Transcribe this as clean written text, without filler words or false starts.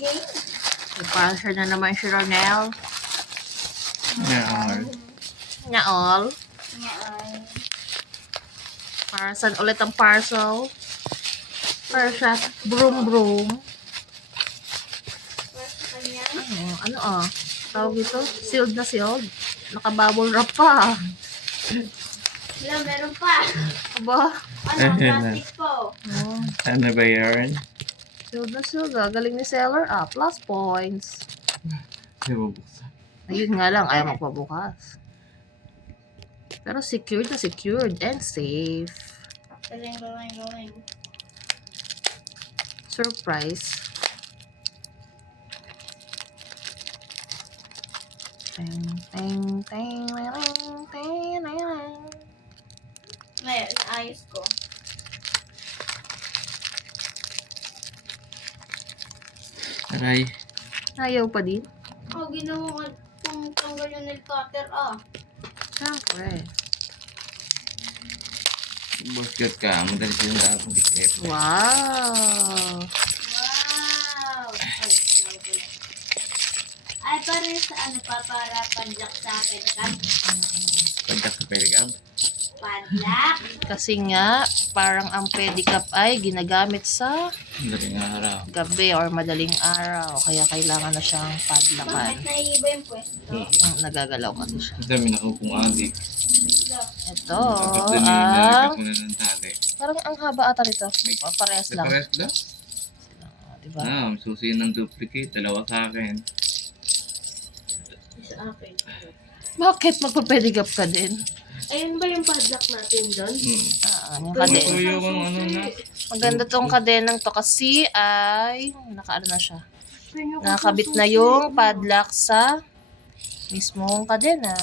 Game. Parcel na naman si Ronel. Yan. Nga all. Yan. Para saan ulit ang parcel? Para sa broom broom. Para sa kanya. Ano tawag ito? Sealed na sealed. Naka-bubble wrap pa. Wala, meron pa. Aba? Ano, plastic po. Oh, Ano ba yun? sealed na sealed. Galing ni seller. Plus points. Di ba buksan? Ayun nga lang, ayaw magpabukas. Pero secured na secured and safe. Galing. Surprise. Ting, ting, ting, ting, ting, ting. Ngayon, ayos ko. Aray. Ayaw pa din. Oh, ginawa kung tanggal yung nail cutter, Siyempre. Busket ka. Madali silang tapong isip. Wow! Wow! Ay, parang sa ano pa, para padlock sa akin. Pagka sa pedicab. Padlock? Kasi nga, parang ang pedicab ay ginagamit sa Madaling araw. gabi or madaling araw. Kaya kailangan na siyang padlakan. Bakit naiiba yung pwesto? Nagagalaw kasi siya. Ang dami na upong adik. Ito, Tapos doon ang... nilagay ko na ng tali. Parang ang haba ata nito. Parehas lang. Pares lang? Diba? Susi ng duplicate. Dalawa sa akin. Sa akin. Bakit magpa-pedicab ka din? Ayun ba yung padlock natin doon? Yung Ito kadena. yung ano na. Maganda tong kadenang to kasi ay nakaano na siya. Nakakabit na yung padlock sa mismong kadena.